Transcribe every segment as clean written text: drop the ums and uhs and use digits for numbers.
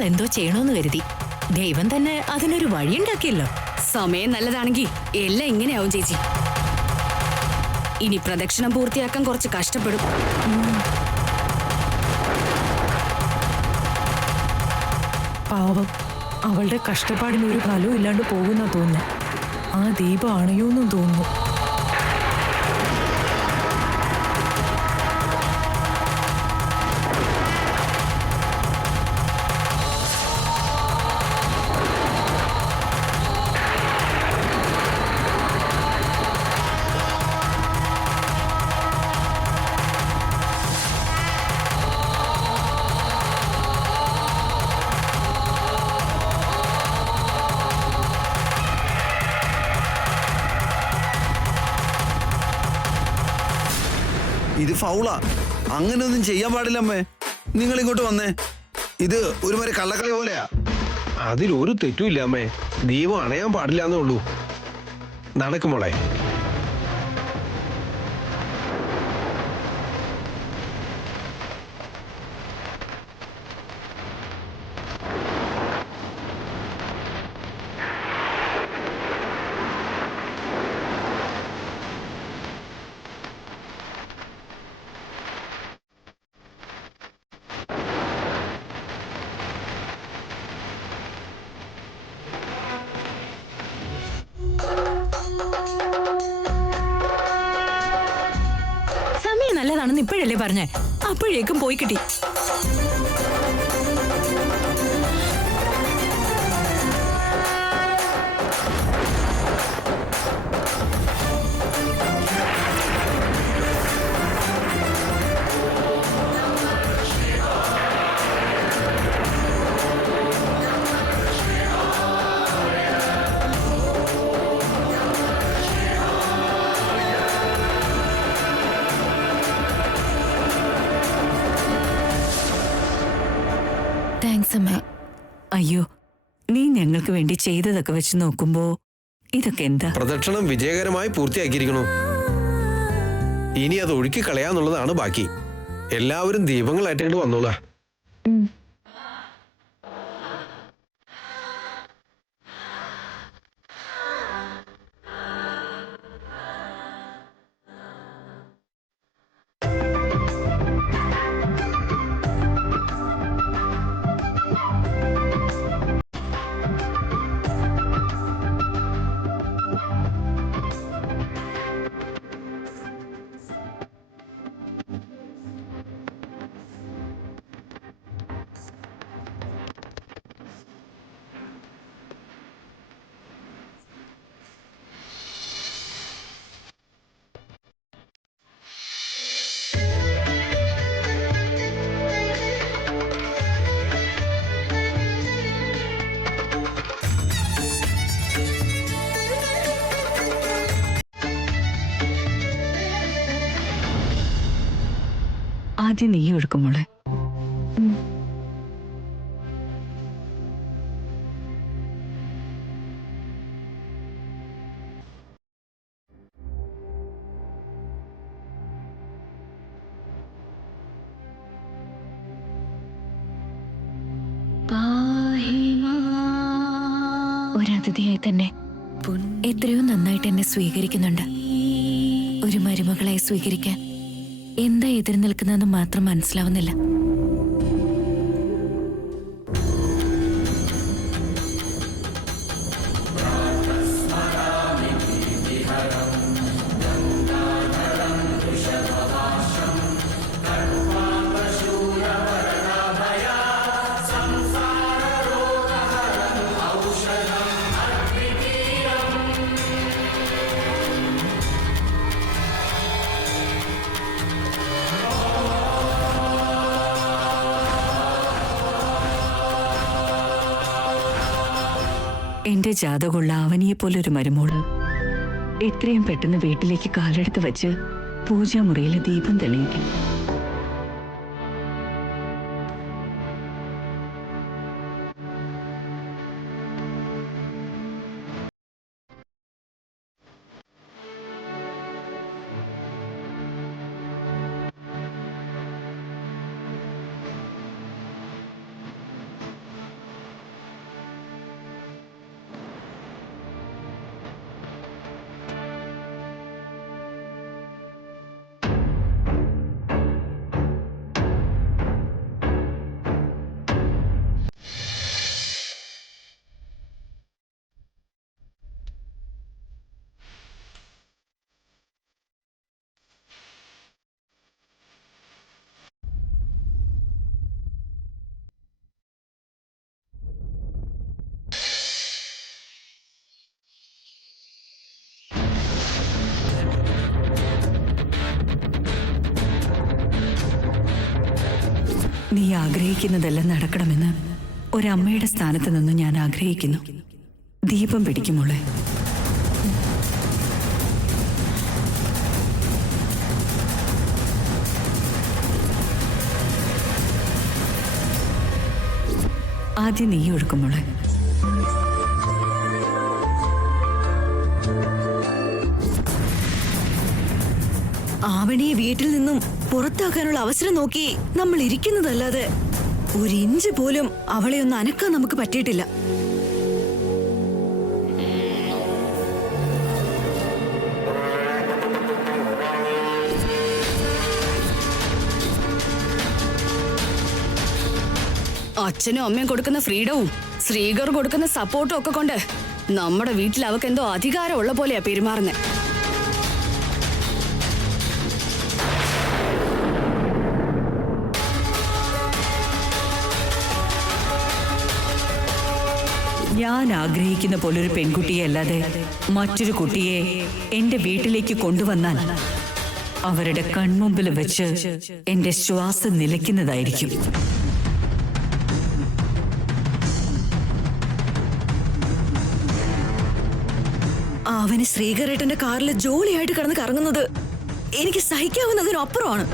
നമ്മൾ എന്തോ ചെയ്യണോന്ന് കരുതി. ദൈവം തന്നെ അതിനൊരു വഴിയുണ്ടാക്കിയല്ലോ. സമയം നല്ലതാണെങ്കിൽ എല്ലാം ഇങ്ങനെയാവും ചേച്ചി. ഇനി പ്രദക്ഷിണം പൂർത്തിയാക്കാൻ കുറച്ച് കഷ്ടപ്പെടും. പാവം, അവളുടെ കഷ്ടപ്പാടിന് ഒരു ഫലവും ഇല്ലാണ്ട് പോകുന്ന തോന്നുന്നു. ആ ദീപം അണയോന്നും തോന്നുന്നു. ഇത് ഫൗളാ, അങ്ങനെയൊന്നും ചെയ്യാൻ പാടില്ലമ്മേ. നിങ്ങൾ ഇങ്ങോട്ട് വന്നേ. ഇത് ഒരുമാതിരി കള്ളക്കളി പോലെയാ. അതിലൊരു തെറ്റുമില്ല അമ്മേ. ദീപം അണയാൻ പാടില്ലാന്നേ ഉള്ളൂ. നടക്കുമോളെ. നല്ലതാണെന്ന് ഇപ്പോഴല്ലേ പറഞ്ഞേ? അപ്പോഴേക്കും പോയി കിട്ടി. അയ്യോ, നീ ഞങ്ങൾക്ക് വേണ്ടി ചെയ്തതൊക്കെ വെച്ച് നോക്കുമ്പോ ഇതൊക്കെ എന്താ? പ്രദക്ഷിണം വിജയകരമായി പൂർത്തിയാക്കിയിരിക്കണു. ഇനി അത് ഒഴുക്കി കളയാന്നുള്ളതാണ് ബാക്കി. എല്ലാവരും ദീപങ്ങളായിട്ട് വന്നോളാ. ആദ്യം നീ എടുക്കുമ്പോളെ. ഒരതിഥിയായി തന്നെ എത്രയോ നന്നായിട്ട് എന്നെ സ്വീകരിക്കുന്നുണ്ട്. ഒരു മരുമകളായി സ്വീകരിക്കാൻ എന്താ എതിർ നിൽക്കുന്നതെന്ന് മാത്രം മനസ്സിലാവുന്നില്ല. എന്റെ ജാതകമുള്ള അവനിയെ പോലൊരു മരുമോള് എത്രയും പെട്ടെന്ന് വീട്ടിലേക്ക് കാലെടുത്ത് വെച്ച് പൂജാമുറിയിൽ ദീപം തെളിയിക്കും. നീ ആഗ്രഹിക്കുന്നതെല്ലാം നടക്കണമെന്ന് ഒരമ്മയുടെ സ്ഥാനത്ത് നിന്ന് ഞാൻ ആഗ്രഹിക്കുന്നു. ദീപം പിടിക്കുമോളെ. ആദ്യം നീ ഒഴുക്കുമോളെ. ആവണിയെ വീട്ടിൽ നിന്നും പുറത്താക്കാനുള്ള അവസരം നോക്കി നമ്മൾ ഇരിക്കുന്നതല്ലാതെ ഒരു ഇഞ്ച് പോലും അവളെ ഒന്ന് അനക്കാൻ നമുക്ക് പറ്റിയിട്ടില്ല. അച്ഛനും അമ്മയും കൊടുക്കുന്ന ഫ്രീഡവും ശ്രീകർ കൊടുക്കുന്ന സപ്പോർട്ടും ഒക്കെ കൊണ്ട് നമ്മുടെ വീട്ടിൽ അവക്ക് എന്തോ അധികാരമുള്ള പോലെയാ പെരുമാറുന്നത്. ഞാൻ ആഗ്രഹിക്കുന്ന പോലൊരു പെൺകുട്ടിയെ അല്ലാതെ മറ്റൊരു കുട്ടിയെ എന്റെ വീട്ടിലേക്ക് കൊണ്ടുവന്നാൽ അവരുടെ കൺമുമ്പിൽ വെച്ച് എന്റെ ശ്വാസം നിലയ്ക്കുന്നതായിരിക്കും. അവന് ശ്രീകരേട്ടന്റെ കാറിൽ ജോളിയായിട്ട് കിടന്ന് കറങ്ങുന്നത് എനിക്ക് സഹിക്കാവുന്നതിനപ്പുറമാണ്.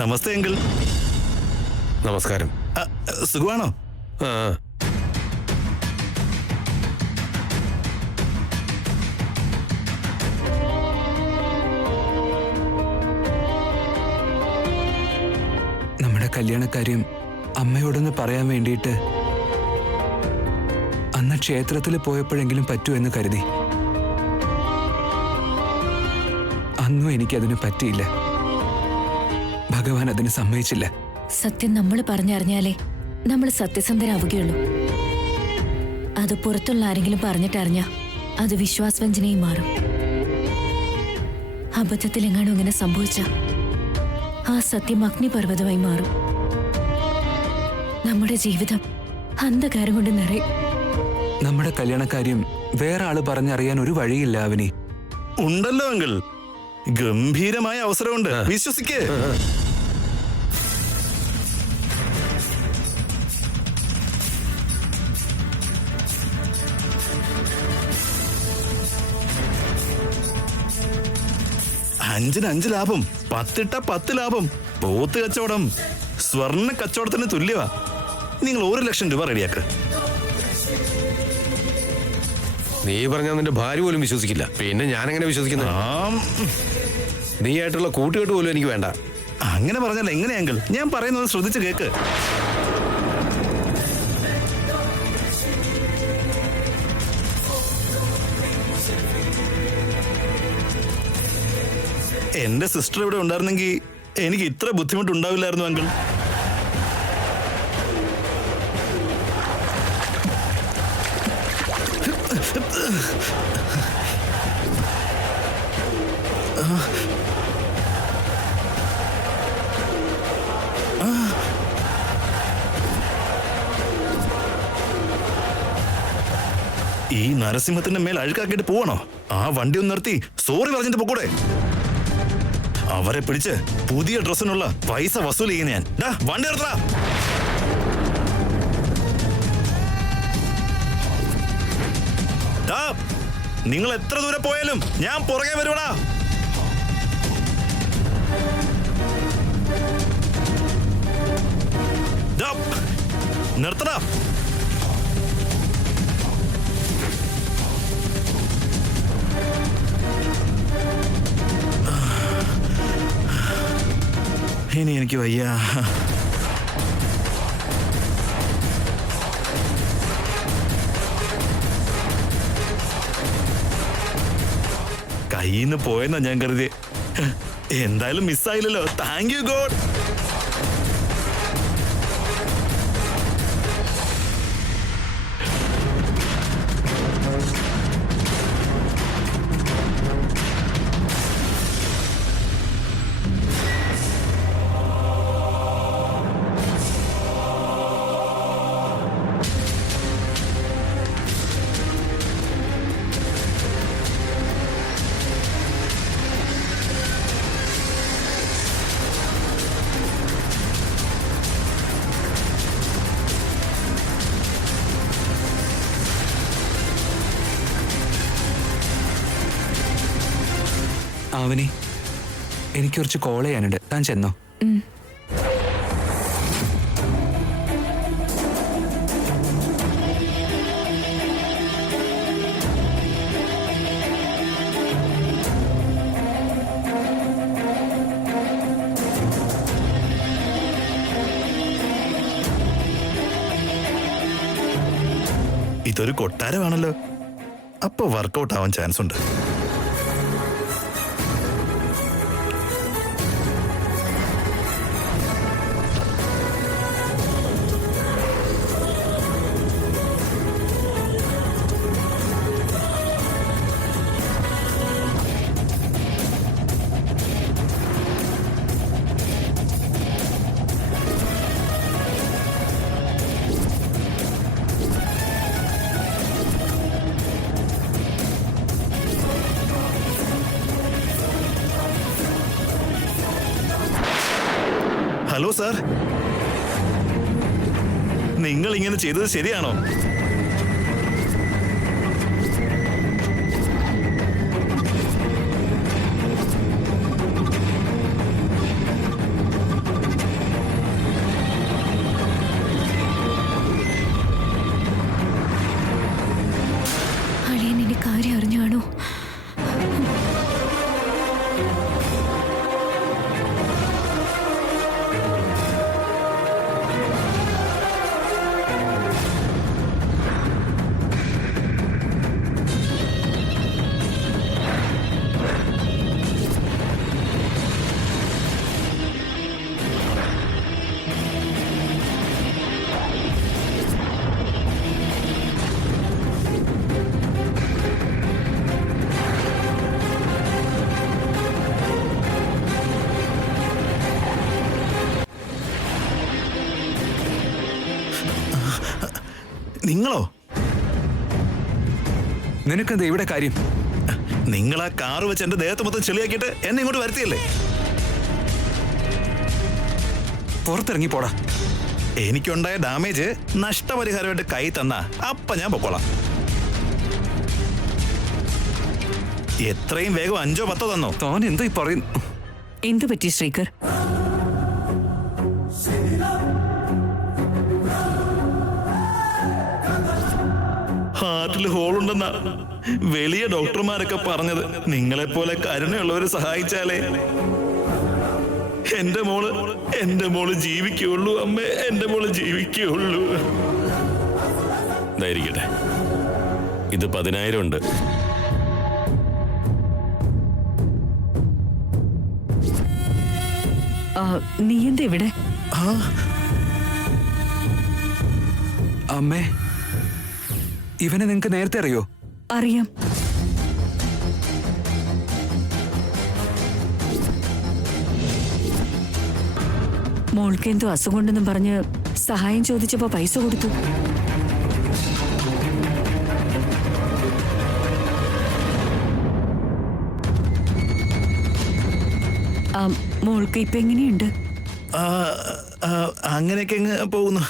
നമസ്തേ അങ്കിൾ. നമസ്കാരം. സുഖമാണോ? ആ നമ്മുടെ കല്യാണക്കാര്യം അമ്മയോടൊന്ന് പറയാൻ വേണ്ടിയിട്ട് അന്ന് ക്ഷേത്രത്തിൽ പോയപ്പോഴെങ്കിലും പറ്റൂ എന്ന് കരുതി. അന്നും എനിക്കതിന് പറ്റിയില്ല. ഭഗവാൻ അതിന് സമ്മതിച്ചില്ല. സത്യം നമ്മൾ പറഞ്ഞറിഞ്ഞാലേ നമ്മൾ സത്യസന്ധരാവുകയുള്ളൂ. അത് പുറത്തുള്ള ആരെങ്കിലും പറഞ്ഞിട്ടറിഞ്ഞാ അത് വിശ്വാസവഞ്ചനയായി മാറും. അബദ്ധത്തിലെങ്ങാനും ഇങ്ങനെ സംഭവിച്ച ആ സത്യം അഗ്നിപർവ്വതമായി മാറും. നമ്മുടെ ജീവിതം അന്ധകാരം കൊണ്ട് നിറയും. നമ്മുടെ കല്യാണക്കാര്യം വേറെ ആള് പറഞ്ഞറിയാൻ ഒരു വഴിയില്ല അവനി. ഉണ്ടല്ലോ അങ്കിൾ, ഗംഭീരമായ അവസരമുണ്ട്, വിശ്വസിക്കേ. അഞ്ചിന് 5 ലാഭം, 10 ഇട്ട 10 ലാഭം. പോത്ത് കച്ചവടം സ്വർണ്ണ കച്ചവടത്തിന് തുല്യവാ. നിങ്ങൾ 1 ലക്ഷം രൂപ റെഡിയാക്ക്. നീ പറഞ്ഞാൽ നിന്റെ ഭാര്യ പോലും വിശ്വസിക്കില്ല. പിന്നെ ഞാനെങ്ങനെ വിശ്വസിക്കുന്നു? നീ ആയിട്ടുള്ള കൂട്ടുകെട്ട് പോലും എനിക്ക് വേണ്ട. അങ്ങനെ പറഞ്ഞാൽ എങ്ങനെയാങ്കിൽ? ഞാൻ പറയുന്നത് ശ്രദ്ധിച്ച് കേക്ക്. എന്റെ സിസ്റ്റർ ഇവിടെ ഉണ്ടായിരുന്നെങ്കിൽ എനിക്ക് ഇത്ര ബുദ്ധിമുട്ടുണ്ടാവില്ലായിരുന്നു അങ്കിൾ. ഈ നരസിംഹത്തിന്റെ മേൽ അഴുക്കാക്കിയിട്ട് പോവാണോ? ആ വണ്ടി ഒന്ന് നിർത്തി സോറി പറഞ്ഞിട്ട് പോകൂടെ? അവരെ പിടിച്ച് പുതിയ ഡ്രസ്സിനുള്ള പൈസ വസൂൽ ചെയ്യുന്ന ഞാൻ. വണ്ടി നിർത്തടാ. നിങ്ങൾ എത്ര ദൂരെ പോയാലും ഞാൻ പുറകെ വരുവടാ. നിർത്തടാ. ഇനി എനിക്ക് വയ്യ. കയ്യിന്ന് പോയെന്നാ ഞാൻ കരുതി. എന്തായാലും മിസ്സായില്ലല്ലോ. Thank you God. ആവനി, എനിക്ക് കുറച്ച് കോൾ ചെയ്യാനുണ്ട്, താൻ ചെന്നോ. ഇതൊരു കൊട്ടാരമാണല്ലോ, അപ്പൊ വർക്കൗട്ട് ആവാൻ ചാൻസ് ഉണ്ട്. ഹലോ സാർ, നിങ്ങൾ ഇങ്ങനെ ചെയ്തത് ശരിയാണോ? അളിയൻ എന്റെ കാര്യം അറിഞ്ഞാണോ? നിങ്ങളോ? നിനക്കെന്താ ഇവിടെ കാര്യം? നിങ്ങൾ ആ കാറ് വെച്ച് എന്റെ ദേഹത്ത് മൊത്തം ചെളിയാക്കിയിട്ട് എന്നെ ഇങ്ങോട്ട് വരുത്തിയല്ലേ? പുറത്തിറങ്ങി പോടാ. എനിക്കുണ്ടായ ഡാമേജ് നഷ്ടപരിഹാരമായിട്ട് കൈ തന്ന അപ്പ ഞാൻ പൊക്കോളാം. എത്രയും വേഗം 5 or 10 തന്നോ? താൻ എന്താ ഈ പറയുന്നു? എന്തു പറ്റി ശ്രീകർ? ഹാർട്ടിൽ ഹോളുണ്ടെന്നാ വലിയ ഡോക്ടർമാരൊക്കെ പറഞ്ഞത്. നിങ്ങളെപ്പോലെ കരുണയുള്ളവരെ സഹായിച്ചാലേ എന്റെ മോള് ജീവിക്കുള്ളൂ. അമ്മേ, എന്റെ മോള് ജീവിക്കുള്ളൂ. ഇതായിരിക്കട്ടെ, ഇത് 10,000 ഉണ്ട്. നീ എന്താ ഇവിടെ? അമ്മേ, ഇവനെ നിങ്ങക്ക് നേരത്തെ അറിയോ? അറിയാം. മോൾക്ക് എന്തോ അസുഖമുണ്ടെന്നും പറഞ്ഞ് സഹായം ചോദിച്ചപ്പോ പൈസ കൊടുത്തു. മോൾക്ക് ഇപ്പൊ എങ്ങനെയുണ്ട്? അങ്ങനെയൊക്കെ പോകുന്നു.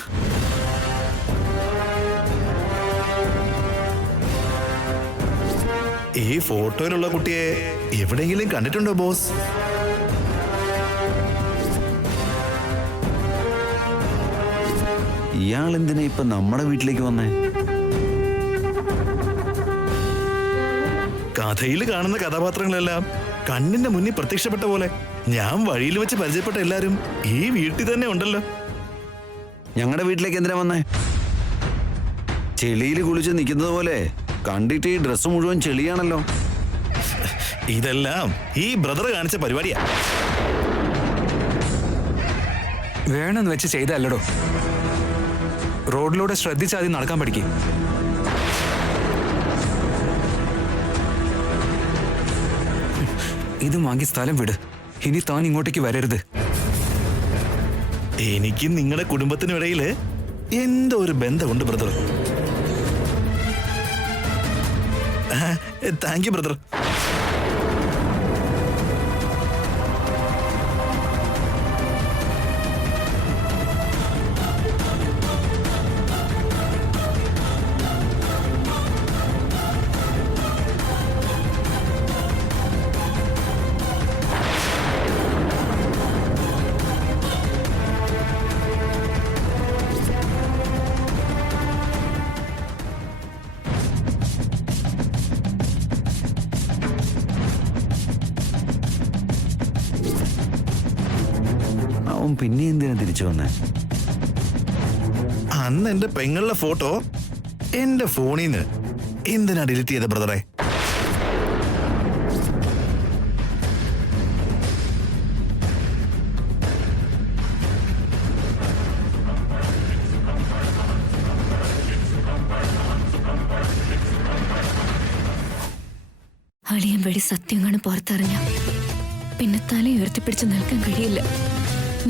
ഈ ഫോട്ടോയിലുള്ള കുട്ടിയെ എവിടെയെങ്കിലും കണ്ടിട്ടുണ്ടോ ബോസ്? ഇയാൾ എന്തിനാ ഇപ്പൊ നമ്മുടെ വീട്ടിലേക്ക് വന്നേ? കഥയിൽ കാണുന്ന കഥാപാത്രങ്ങളെല്ലാം കണ്ണിന്റെ മുന്നിൽ പ്രത്യക്ഷപ്പെട്ട പോലെ ഞാൻ വഴിയിൽ വെച്ച് പരിചയപ്പെട്ട എല്ലാരും ഈ വീട്ടിൽ തന്നെ ഉണ്ടല്ലോ. ഞങ്ങളുടെ വീട്ടിലേക്ക് എന്തിനാ വന്നേ? ചെളിയിൽ കുളിച്ച് നിൽക്കുന്നത് പോലെ കണ്ടിട്ട് ഈ ഡ്രസ്സ് മുഴുവൻ ചെളിയാണല്ലോ. ഇതെല്ലാം ഈ ബ്രദർ കാണിച്ച പരിപാടിയാ. വേണമെന്ന് വെച്ച് ചെയ്തല്ലടോ. റോഡിലൂടെ ശ്രദ്ധിച്ചാദ്യം നടക്കാൻ പഠിക്കും. ഇത് വാങ്ങി സ്ഥലം വിട്. ഇനി താൻ ഇങ്ങോട്ടേക്ക് വരരുത്. എനിക്ക് നിങ്ങളുടെ കുടുംബത്തിനിടയിൽ എന്തോ ഒരു ബന്ധമുണ്ട് ബ്രദർ. Thank you brother. അവൻ പിന്നെ എന്തിനാ തിരിച്ചു വന്നേ? അന്ന് എന്റെ പെങ്ങളുടെ ഫോട്ടോ എന്റെ ഫോണിൽ നിന്ന് എന്തിനാ ഡിലീറ്റ് ചെയ്ത ബ്രദറെ? അളിയൻ വഴി സത്യങ്ങളാണ് പുറത്തറിഞ്ഞ പിന്നെ തല ഉയർത്തിപ്പിടിച്ച് നിൽക്കാൻ കഴിയില്ല.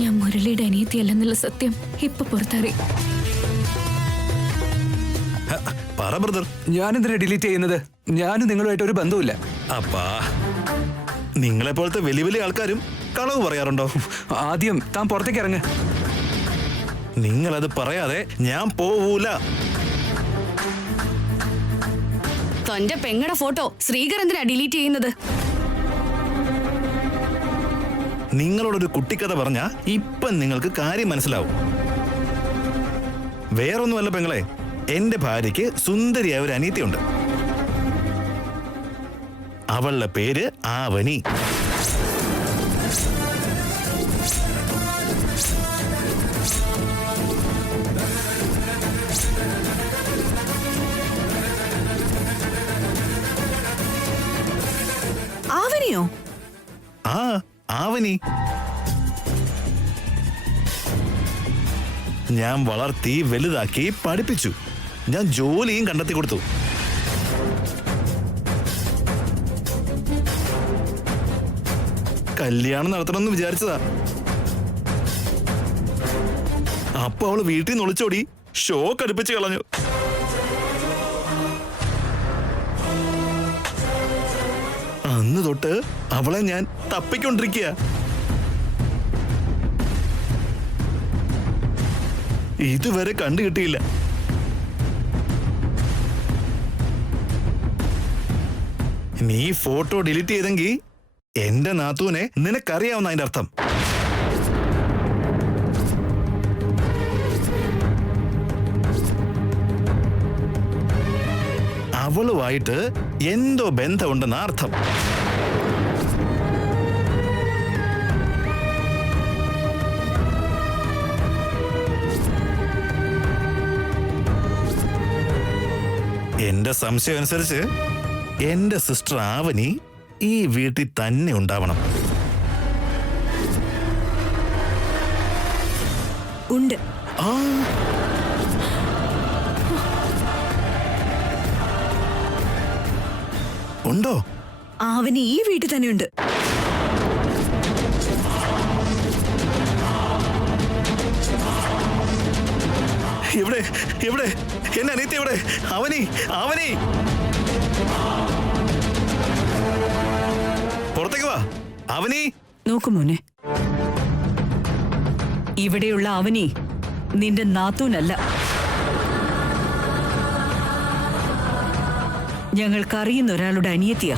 ഞാൻ മുരളിയുടെ അനിയത്തിയല്ലെന്നുള്ള സത്യം ഇപ്പൊ പുറത്തറി. പറ ബ്രദർ. ഞാനെന്തിനാ ഡിലീറ്റ് ചെയ്യുന്നത്? ഞാനും നിങ്ങളുമായിട്ട് ഒരു ബന്ധവുമില്ല. അപ്പാ, നിങ്ങളെ പോലത്തെ വലിയ വലിയ ആൾക്കാരും കളവ് പറയാറുണ്ടോ? ആദ്യം താൻ പുറത്തേക്ക് ഇറങ്ങ്. നിങ്ങളത് പറയാതെ ഞാൻ പോവൂല. തന്റെ പെങ്ങടെ ഫോട്ടോ ശ്രീകർ എന്തിനാ ഡിലീറ്റ് ചെയ്യുന്നത്? നിങ്ങളോടൊരു കുട്ടിക്കഥ പറഞ്ഞാ ഇപ്പം നിങ്ങൾക്ക് കാര്യം മനസ്സിലാവും. വേറൊന്നുമല്ല പെങ്ങളെ, എന്റെ ഭാര്യയ്ക്ക് സുന്ദരിയായ ഒരു അനിയത്തിയുണ്ട്. അവളുടെ പേര് ആവനി. ആവനിയോ? ആ, ആവനി. ഞാൻ വളർത്തി വലുതാക്കി പഠിപ്പിച്ചു. ഞാൻ ജോലിയും കണ്ടെത്തി കൊടുത്തു. കല്യാണം നടത്തണമെന്ന് വിചാരിച്ചതാ. അപ്പൊ അവള് വീട്ടിൽ നിന്ന് ഒളിച്ചോടി ഷോക്ക് അടുപ്പിച്ച് കളഞ്ഞു. അന്ന് തൊട്ട് അവളെ ഞാൻ തപ്പിക്കൊണ്ടിരിക്കുക. ഇതുവരെ കണ്ടു കിട്ടിയില്ല. നീ ഫോട്ടോ ഡിലീറ്റ് ചെയ്തെങ്കിൽ എന്റെ നാത്തൂനെ നിനക്കറിയാവുന്ന അതിന്റെ അർത്ഥം. അവളുമായിട്ട് എന്തോ ബന്ധമുണ്ടെന്ന അർത്ഥം. എന്റെ സംശയം അനുസരിച്ച് എന്റെ സിസ്റ്റർ ആവനി ഈ വീട്ടിൽ തന്നെ ഉണ്ടാവണം. ഉണ്ട്. ആ, ഉണ്ടോ? ആവനി ഈ വീട്ടിൽ തന്നെ ഉണ്ട്. എവിടെ എവിടെ എന്നെ അനിയത്തി എവിടെ? അവനി, അവനി പുറത്തേക്ക് വാ. അവനി. നോക്കു മോനെ, ഇവിടെയുള്ള അവനി നിന്റെ നാത്തൂനല്ല. ഞങ്ങൾക്കറിയുന്ന ഒരാളുടെ അനിയത്തിയാ.